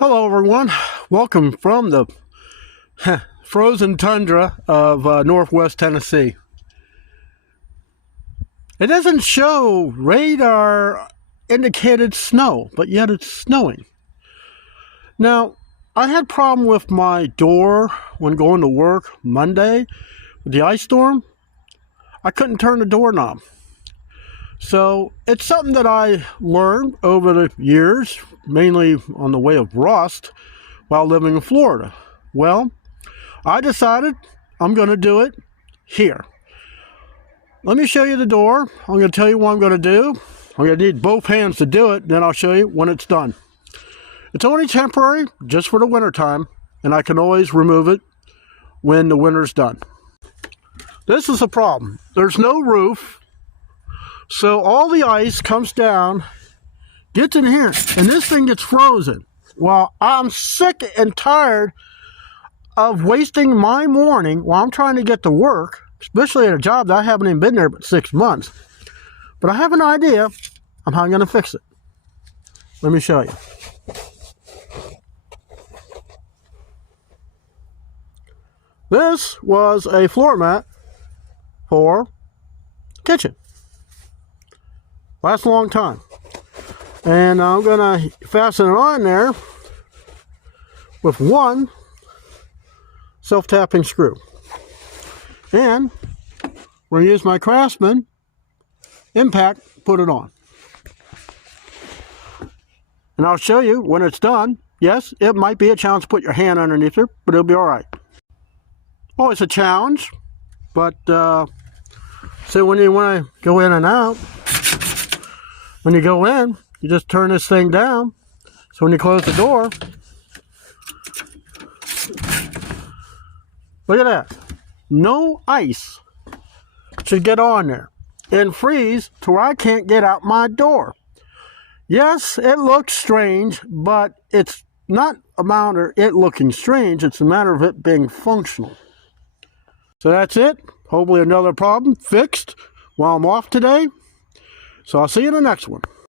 Hello, everyone. Welcome from the frozen tundra of northwest Tennessee. It doesn't show radar indicated snow, but yet it's snowing. Now, I had a problem with my door when going to work Monday with the ice storm. I couldn't turn the doorknob. So it's something that I learned over the years, mainly on the way of rust while living in Florida. Well, I decided I'm going to do it here. Let me show you the door. I'm going to tell you what I'm going to do. I'm going to need both hands to do it, then I'll show you when it's done. It's only temporary, just for the winter time, and I can always remove it when the winter's done. This is a problem. There's no roof. So all the ice comes down, gets in here, and this thing gets frozen. Well, I'm sick and tired of wasting my morning while I'm trying to get to work, especially at a job that I haven't even been there but 6 months. But I have an idea on how I'm going to fix it. Let me show you. This was a floor mat for kitchen. Lasts a long time. And I'm going to fasten it on there with one self-tapping screw. And we're going to use my Craftsman impact, put it on. And I'll show you when it's done. Yes, it might be a challenge to put your hand underneath it, but it'll be all right. Oh, it's a challenge, but so when you want to go in and out, when you go in, you just turn this thing down. So when you close the door, look at that. No ice should get on there and freeze to where I can't get out my door. Yes, it looks strange, but it's not a matter of it looking strange. It's a matter of it being functional. So that's it. Hopefully another problem fixed while I'm off today. So I'll see you in the next one.